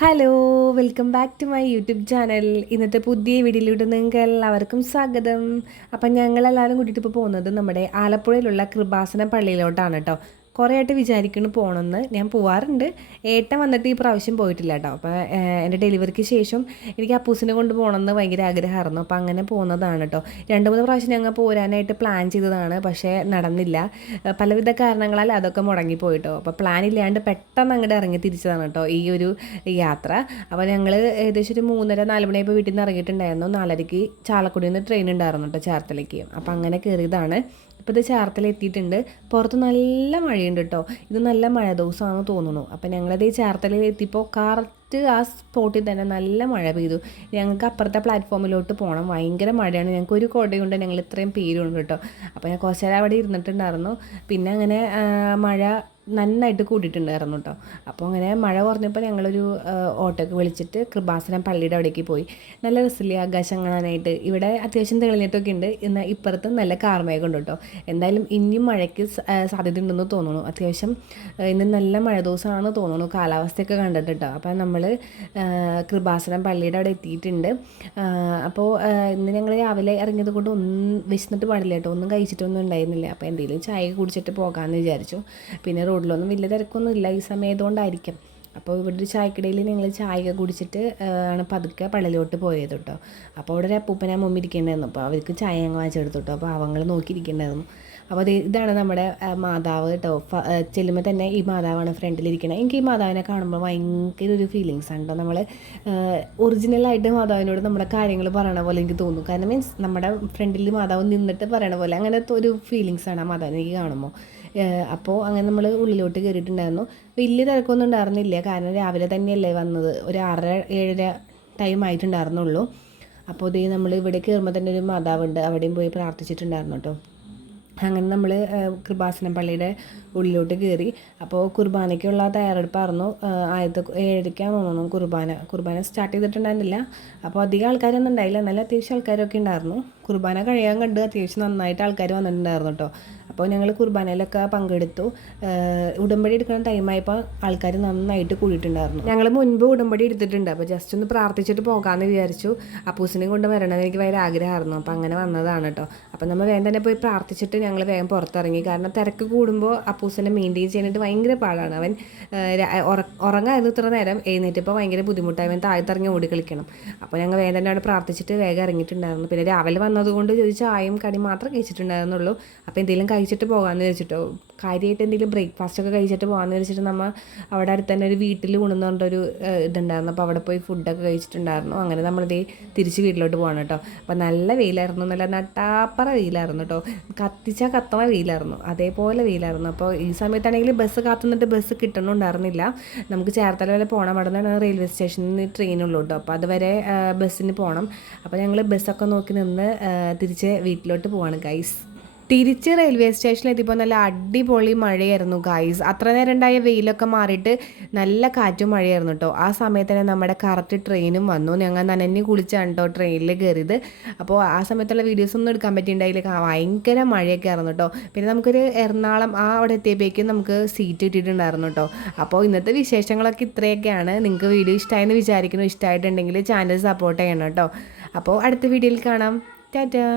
Hello welcome back to my YouTube channel. ഇന്നത്തെ പുതിയ വീഡിയോയിലൂടെ നിങ്ങൾക്ക് എല്ലാവർക്കും സ്വാഗതം. അപ്പം ഞങ്ങളെല്ലാവരും കൂട്ടിയിട്ട് ഇപ്പോൾ പോകുന്നത് നമ്മുടെ ആലപ്പുഴയിലുള്ള കൃപാസന പള്ളിയിലോട്ടാണ് കേട്ടോ. കുറേ ആയിട്ട് വിചാരിക്കുന്നു പോകണമെന്ന്. ഞാൻ പോവാറുണ്ട്. ഏട്ടൻ വന്നിട്ട് ഈ പ്രാവശ്യം പോയിട്ടില്ല കേട്ടോ. അപ്പോൾ എൻ്റെ ഡെലിവറിക്ക് ശേഷം എനിക്ക് അപ്പൂസിനെ കൊണ്ട് പോകണമെന്ന് ഭയങ്കര ആഗ്രഹമായിരുന്നു. അപ്പോൾ അങ്ങനെ പോകുന്നതാണ് കേട്ടോ. 2-3 പ്രാവശ്യം ഞങ്ങൾ പോരാനായിട്ട് പ്ലാൻ ചെയ്തതാണ്, പക്ഷേ നടന്നില്ല. പലവിധ കാരണങ്ങളാൽ അതൊക്കെ മുടങ്ങിപ്പോയിട്ടോ. അപ്പോൾ പ്ലാൻ ഇല്ലാണ്ട് പെട്ടെന്ന് അങ്ങോട്ട് ഇറങ്ങി തിരിച്ചതാണ് കേട്ടോ ഈ ഒരു യാത്ര. അപ്പോൾ ഞങ്ങൾ ഏകദേശം ഒരു 3:30-4 മണിയായപ്പോൾ വീട്ടിൽ നിന്ന് ഇറങ്ങിയിട്ടുണ്ടായിരുന്നു. 4:30 ചാലക്കുടിയിൽ നിന്ന് ട്രെയിൻ ഉണ്ടായിരുന്നു കേട്ടോ ചേർത്തലയ്ക്ക്. അപ്പോൾ അങ്ങനെ കയറിയതാണ്. ഇപ്പോൾ ഇത് ചേർത്തല എത്തിയിട്ടുണ്ട്. പുറത്ത് നല്ല മഴയുണ്ട് കേട്ടോ. ഇത് നല്ല മഴ ദിവസമാണെന്ന് തോന്നുന്നു. അപ്പോൾ ഞങ്ങളത് ഈ ചേർത്തലയിൽ എത്തിയപ്പോൾ കറക്റ്റ് ആ സ്പോട്ടിൽ തന്നെ നല്ല മഴ പെയ്തു. ഞങ്ങൾക്ക് അപ്പുറത്തെ പ്ലാറ്റ്ഫോമിലോട്ട് പോകണം. ഭയങ്കര മഴയാണ്. ഞങ്ങൾക്ക് ഒരു കുടയുണ്ട്, ഞങ്ങൾ ഇത്രയും പേരുണ്ട് കേട്ടോ. അപ്പോൾ ഞാൻ കുറച്ച് നേരം അവിടെ ഇരുന്നിട്ടുണ്ടായിരുന്നു. പിന്നെ അങ്ങനെ മഴ നന്നായിട്ട് കൂട്ടിയിട്ടുണ്ടായിരുന്നു കേട്ടോ. അപ്പോൾ അങ്ങനെ മഴ കുറഞ്ഞപ്പോൾ ഞങ്ങളൊരു ഓട്ടോക്ക് വിളിച്ചിട്ട് കൃപാസനം പള്ളിയുടെ അവിടേക്ക് പോയി. നല്ല രസമില്ലേ ആകാശം കാണാനായിട്ട്. ഇവിടെ അത്യാവശ്യം തെളിഞ്ഞിട്ടൊക്കെ ഉണ്ട്. എന്നാൽ ഇപ്പുറത്ത് നല്ല കാർമേഘം ഉണ്ട് കേട്ടോ. എന്തായാലും ഇനിയും മഴയ്ക്ക് സാധ്യത ഉണ്ടെന്ന് തോന്നുന്നു. അത്യാവശ്യം ഇന്ന് നല്ല മഴ ദിവസമാണെന്ന് തോന്നുന്നു, കാലാവസ്ഥയൊക്കെ കണ്ടിട്ട് കേട്ടോ. അപ്പോൾ നമ്മൾ കൃപാസനം പള്ളിയുടെ അവിടെ എത്തിയിട്ടുണ്ട്. അപ്പോൾ ഇന്ന് ഞങ്ങൾ രാവിലെ ഇറങ്ങിയത് കൊണ്ട് ഒന്നും വിശന്നിട്ട് പാടില്ല കേട്ടോ. ഒന്നും കഴിച്ചിട്ടൊന്നും ഉണ്ടായിരുന്നില്ല. അപ്പോൾ എന്തെങ്കിലും ചായ കുടിച്ചിട്ട് പോകാമെന്ന് വിചാരിച്ചു. പിന്നെ റോഡിലൊന്നും വലിയ തിരക്കൊന്നും ഇല്ല ഈ സമയത്തുകൊണ്ടായിരിക്കും. അപ്പോൾ ഇവിടെ ഒരു ചായക്കടയിൽ ഞങ്ങൾ ചായ കുടിച്ചിട്ട് ആണ് പതുക്കെ പള്ളിയിലോട്ട് പോയത് കേട്ടോ. അപ്പോൾ അവിടെ ഒരു അപ്പൂപ്പനെ അമ്മ ഇരിക്കേണ്ടായിരുന്നു. അപ്പോൾ അവർക്ക് ചായ ഞങ്ങൾ വാങ്ങിച്ചെടുത്തു കേട്ടോ. അപ്പോൾ അവങ്ങൾ നോക്കിയിരിക്കേണ്ടായിരുന്നു. അപ്പോൾ ഇതാണ് നമ്മുടെ മാതാവ് കേട്ടോ. ചെല്ലുമ്പോൾ തന്നെ ഈ മാതാവാണ് ഫ്രണ്ടിലിരിക്കുന്നത്. എനിക്ക് ഈ മാതാവിനെ കാണുമ്പോൾ ഭയങ്കര ഒരു ഫീലിങ്സ് ആണ് കേട്ടോ. നമ്മൾ ഒറിജിനലായിട്ട് മാതാവിനോട് നമ്മുടെ കാര്യങ്ങൾ പറയണ പോലെ എനിക്ക് തോന്നും. കാരണം മീൻസ് നമ്മുടെ ഫ്രണ്ടിൽ മാതാവ് നിന്നിട്ട് പറയണ പോലെ അങ്ങനത്തെ ഒരു ഫീലിങ്സാണ് ആ മാതാവിനെ എനിക്ക് കാണുമ്പോൾ. അപ്പോൾ അങ്ങനെ നമ്മൾ ഉള്ളിലോട്ട് കയറിയിട്ടുണ്ടായിരുന്നു. വലിയ തിരക്കൊന്നും ഉണ്ടായിരുന്നില്ല, കാരണം രാവിലെ തന്നെയല്ലേ വന്നത്. ഒരു 6-7 ടൈം ആയിട്ടുണ്ടായിരുന്നുള്ളൂ. അപ്പോൾ ഇതേ നമ്മൾ ഇവിടെ കയറുമ്പോൾ തന്നെ ഒരു മാതാവുണ്ട്, അവിടെയും പോയി പ്രാർത്ഥിച്ചിട്ടുണ്ടായിരുന്നു കേട്ടോ. അങ്ങനെ നമ്മൾ കൃപാസനം പള്ളിയുടെ ഉള്ളിലോട്ട് കയറി. അപ്പോൾ കുർബാനയ്ക്കുള്ള തയ്യാറെടുപ്പായിരുന്നു. 7:30 തോന്നുന്നു കുർബാന സ്റ്റാർട്ട് ചെയ്തിട്ടുണ്ടായിരുന്നില്ല. അപ്പോൾ അധികം ആൾക്കാരൊന്നും ഉണ്ടായില്ല, എന്നാലും അത്യാവശ്യം ആൾക്കാരൊക്കെ ഉണ്ടായിരുന്നു. കുർബാന കഴിയാൻ കണ്ട് അത്യാവശ്യം നന്നായിട്ട് ആൾക്കാർ വന്നിട്ടുണ്ടായിരുന്നു കേട്ടോ. അപ്പോൾ ഞങ്ങൾ കുർബാനയിലൊക്കെ പങ്കെടുത്തു. ഉടമ്പടി എടുക്കുന്ന ടൈമായപ്പോൾ ആൾക്കാർ നന്നായിട്ട് കൂടിയിട്ടുണ്ടായിരുന്നു. ഞങ്ങൾ മുൻപ് ഉടമ്പടി എടുത്തിട്ടുണ്ട്. അപ്പോൾ ജസ്റ്റ് ഒന്ന് പ്രാർത്ഥിച്ചിട്ട് പോകാമെന്ന് വിചാരിച്ചു. അപ്പൂസിനെയും കൊണ്ട് വരണമെന്ന് എനിക്ക് ഭയങ്കര ആഗ്രഹമായിരുന്നു. അപ്പോൾ അങ്ങനെ വന്നതാണ് കേട്ടോ. അപ്പോൾ നമ്മൾ വേഗം തന്നെ പോയി പ്രാർത്ഥിച്ചിട്ട് ഞങ്ങൾ വേഗം പുറത്തിറങ്ങി. കാരണം തിരക്ക് കൂടുമ്പോൾ അപ്പൂസിനെ മെയിൻറ്റെയിൻ ചെയ്യാനായിട്ട് ഭയങ്കര പാടാണ്. അവൻ ഉറങ്ങായിരുന്നു ഇത്ര നേരം, എഴുന്നേറ്റപ്പോൾ ഭയങ്കര ബുദ്ധിമുട്ടായി. അവൻ താഴത്തിറങ്ങി ഓടി കളിക്കണം. അപ്പോൾ ഞങ്ങൾ വേഗം തന്നെ അവിടെ പ്രാർത്ഥിച്ചിട്ട് വേഗം ഇറങ്ങിയിട്ടുണ്ടായിരുന്നു. പിന്നെ രാവിലെ വന്നതുകൊണ്ട് ചായയും കടി മാത്രമേ കഴിച്ചിട്ടുണ്ടായിരുന്നുള്ളൂ. അപ്പോൾ എന്തെങ്കിലും കഴിച്ചിട്ട് പോകാമെന്ന് വെച്ചിട്ടോ. കാര്യമായിട്ട് എന്തെങ്കിലും ബ്രേക്ക്ഫാസ്റ്റൊക്കെ കഴിച്ചിട്ട് പോകാമെന്ന് വെച്ചിട്ട് നമ്മൾ അവിടെ അടുത്ത് തന്നെ ഒരു വീട്ടിൽ കൊണ്ടുവന്ന് പറഞ്ഞൊരു ഇതുണ്ടായിരുന്നു. അപ്പോൾ അവിടെ പോയി ഫുഡൊക്കെ കഴിച്ചിട്ടുണ്ടായിരുന്നു. അങ്ങനെ നമ്മളിതേ തിരിച്ച് വീട്ടിലോട്ട് പോകണം കേട്ടോ. അപ്പോൾ നല്ല വെയിലായിരുന്നു, നല്ല നട്ടാപ്പറ വെയിലായിരുന്നു കേട്ടോ. കത്തിച്ചാൽ കത്തണ വെയിലായിരുന്നു, അതേപോലെ വെയിലായിരുന്നു. അപ്പോൾ ഈ സമയത്താണെങ്കിൽ ബസ് കാത്തുനിന്നിട്ട് ബസ് കിട്ടണമുണ്ടായിരുന്നില്ല. നമുക്ക് ചേർത്തല വരെ പോകണം. അവിടെ നിന്ന് റെയിൽവേ സ്റ്റേഷനിൽ നിന്ന് ട്രെയിനുള്ളൂ കേട്ടോ. അപ്പോൾ അതുവരെ ബസ്സിന് പോകണം. അപ്പോൾ ഞങ്ങൾ ബസ്സൊക്കെ നോക്കി നിന്ന് തിരിച്ച് വീട്ടിലോട്ട് പോവാണ് ഗൈസ്. തിരിച്ച് റെയിൽവേ സ്റ്റേഷനിൽ എത്തിയപ്പോൾ നല്ല അടിപൊളി മഴയായിരുന്നു ഗൈസ്. അത്ര നേരം ഉണ്ടായ വെയിലൊക്കെ മാറിയിട്ട് നല്ല കാറ്റും മഴയായിരുന്നു കേട്ടോ. ആ സമയത്ത് തന്നെ നമ്മുടെ കറക്റ്റ് ട്രെയിനും വന്നു. ഞങ്ങൾ നനഞ്ഞ് കുളിച്ചാണ് കേട്ടോ ട്രെയിനിൽ കയറിയത്. അപ്പോൾ ആ സമയത്തുള്ള വീഡിയോസൊന്നും എടുക്കാൻ പറ്റിയിട്ടുണ്ടായില്ല, ഭയങ്കര മഴയൊക്കെ ആയിരുന്നു കേട്ടോ. പിന്നെ നമുക്കൊരു എറണാകുളം അവിടെ എത്തിയപ്പോഴേക്കും നമുക്ക് സീറ്റ് കിട്ടിയിട്ടുണ്ടായിരുന്നു കേട്ടോ. അപ്പോൾ ഇന്നത്തെ വിശേഷങ്ങളൊക്കെ ഇത്രയൊക്കെയാണ്. നിങ്ങൾക്ക് വീഡിയോ ഇഷ്ടമായെന്ന് വിചാരിക്കുന്നു. ഇഷ്ടമായിട്ടുണ്ടെങ്കിൽ ചാനൽ സപ്പോർട്ട് ചെയ്യണം കേട്ടോ. അപ്പോൾ അടുത്ത വീഡിയോയിൽ കാണാം. ടാറ്റാ.